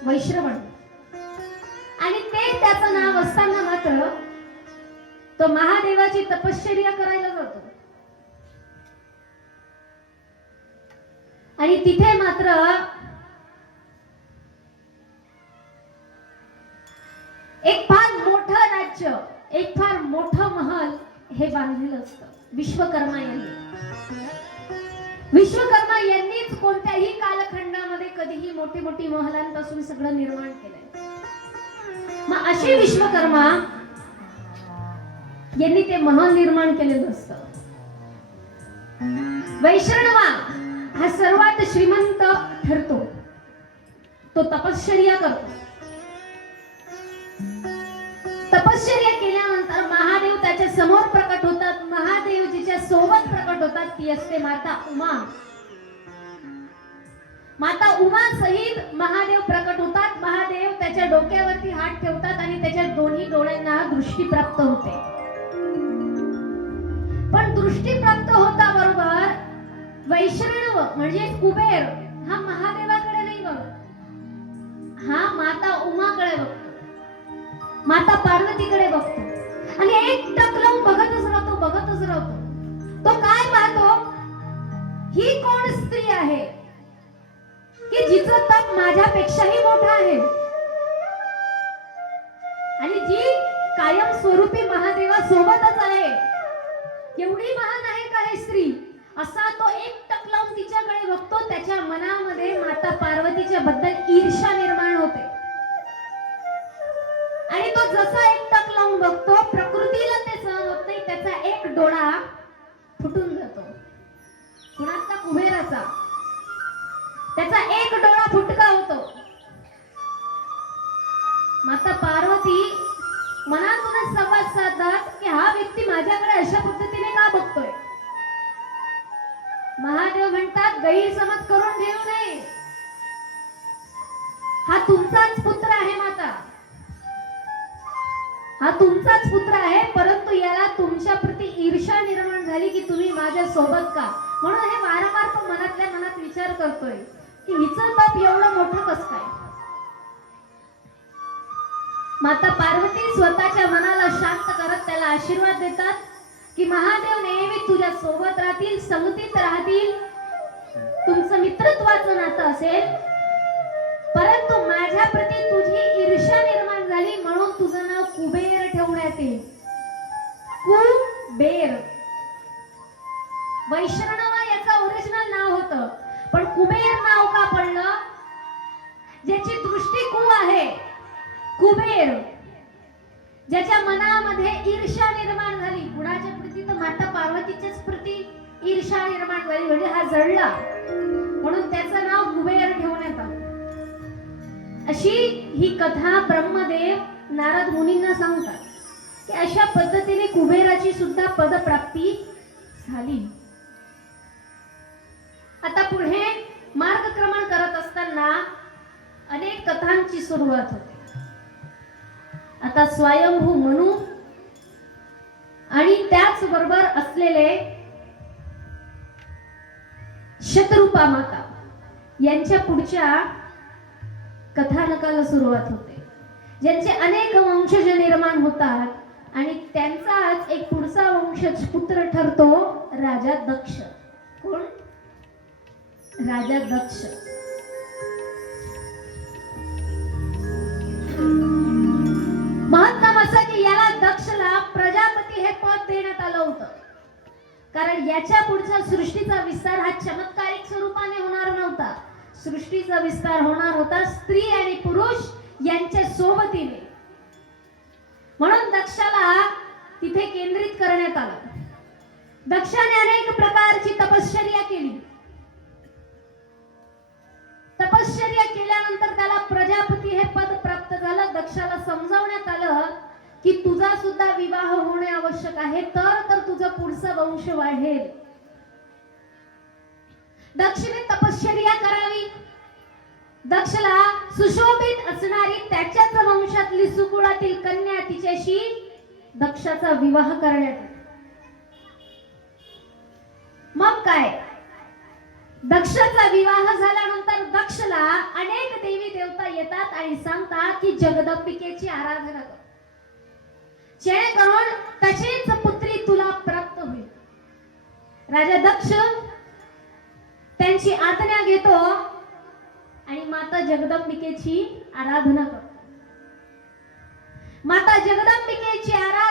वैश्रवण. आणि ते त्याचं नाव असताना मात्र तो महादेवाची तपश्चर्या करायला जातो आणि तिथे मात्र एक फार मोठं राज्य, एक फार मोठं महल हे बांधलेलं असतं विश्वकर्मा यांनीच कोणत्याही कालखंडामध्ये कधीही मोठी मोठी महलांपासून सगळं निर्माण केलंय. मग अशी विश्वकर्मा यांनी ते महल निर्माण केलेलं असतं. वैश्रवा हा सर्वात श्रीमंत ठरतो. तो तपश्चर्या करतो. तपश्चर्या केल्यानंतर महादेव त्याच्या समोर प्रकट होतात. महादेव जिच्या सोबत प्रकट होतात ती असते माता उमा. माता उमा सहित महादेव प्रकट होतात. महादेव त्याच्या डोक्यावरती हात ठेवतात आणि त्याच्या दोन्ही डोळ्यांना दृष्टी प्राप्त होते. पण दृष्टी प्राप्त होता बरोबर वैश्रव म्हणजे कुबेर हा महादेवाकडे नाही बघत, हा माता उमाकडे बघतो, माता पार्वतीकडे बघतो आणि एक टक लावून बघतच राहतो. तो काय पाहतो? ही कोण स्त्री आहे की जिचं तप माझ्यापेक्षाही मोठं आहे आणि जी कायम स्वरूपी महादेवा सोबतच आहे. एवढी महान आहे का ही स्त्री? असा तो एक टक लावून तिच्याकडे बघतो. त्याच्या मनामध्ये माता पार्वतीच्या बद्दल ईर्ष्या निर्माण होते आणि तो जसा एक टक लावून बघतो, प्रकृतीला ते सहन होत नाही. त्याचा एक डोळा फुटून जातो. कुणाचा? कुबेराचा. त्याचा एक डोळा फुटका होतो. माता पार्वती हा तुमचाच पुत्र आहे माता, हा तुमचाच पुत्र आहे, परंतु याला तुमच्या प्रती ईर्ष्या निर्माण झाली की तुम्ही माझ्या सोबत का. म्हणून हे वारंवार तो मनातल्या मनात विचार करतोय की हिचं तप एवढं मोठं कसं काय. माता पार्वती स्वतःच्या मनाला शांत करत त्याला आशीर्वाद देतात की महादेव नेहमी तुझ्या सोबत राहतील, संगतीत राहतील, तुमचं मित्रत्वाचं नातं असेल, परंतु माझ्या प्रती तुझी ईर्ष्या निर्माण झाली म्हणून तुझं नाव कुबेर ठेवण्यात येईल. कुबेर वैष्णव याचं ओरिजिनल नाव होतं, पण कुबेर नाव का पडलं. ज्याची दृष्टी कु आहे, कुबेर, ज्याच्या मनामध्ये ईर्ष्या निर्माण झाली, कुणाच्या प्रती तर माता पार्वतीच्याच प्रती ईर्ष्या निर्माण झाली, म्हणजे हा जळला, म्हणून त्याचं नाव कुबेर ठेवण्यात आलं. अशी ही कथा ब्रह्मदेव नारद मुनींना सांगतात की अशा पद्धतीने कुबेराची सुद्धा पदप्राप्ती झाली. आता पुढे मार्गक्रमण करत असताना अनेक कथांची सुरुवात होते. आता स्वयंभू मनू आणि त्याच बरोबर असलेले शतरूपा माता यांच्या पुढच्या कथानकाला सुरुवात होते, ज्यांचे अनेक वंशज निर्माण होतात आणि त्यांचाच एक पुढचा वंशज पुत्र ठरतो राजा दक्ष. कोण? राजा दक्ष. महत्तम असं की याला दक्षला प्रजापती हे पद देण्यात आलं होतं, कारण याच्या पुढच्या सृष्टीचा विस्तार हा चमत्कारिक स्वरूपाने होणार नव्हता. सृष्टीचा विस्तार होणार होता स्त्री आणि पुरुष यांच्या सोबतीने, म्हणून दक्षाला तिथे केंद्रित करण्यात आलं. दक्षाने अनेक प्रकारची तपश्चर्या केली. तपश्चर्या केल्यानंतर त्याला प्रजापती हे पद प्राप्त झालं. दक्षाला समजावण्यात आलं की तुझा सुद्धा विवाह होणे आवश्यक आहे, तर तुझं पुढचं वंश वाढेल. दक्षने तपश्चर्या करावी. दक्षला सुशोभित असणारी त्याच्याच वंशातली सुकुळातील कन्या तिच्याशी दक्षाचा विवाह करण्यात आला. मग काय, दक्षाचा विवाह झाल्यानंतर दक्षला अनेक देवी देवता येतात आणि सांगतात की जगदंबिकेची आराधना कर, जेणेकरून तशीच पुत्री तुला प्राप्त होईल. राजा दक्ष त्यांची आज्ञा घेतो आणि माता जगदंबिकेची आराधना करतो. माता जगदंबिकेची आराधना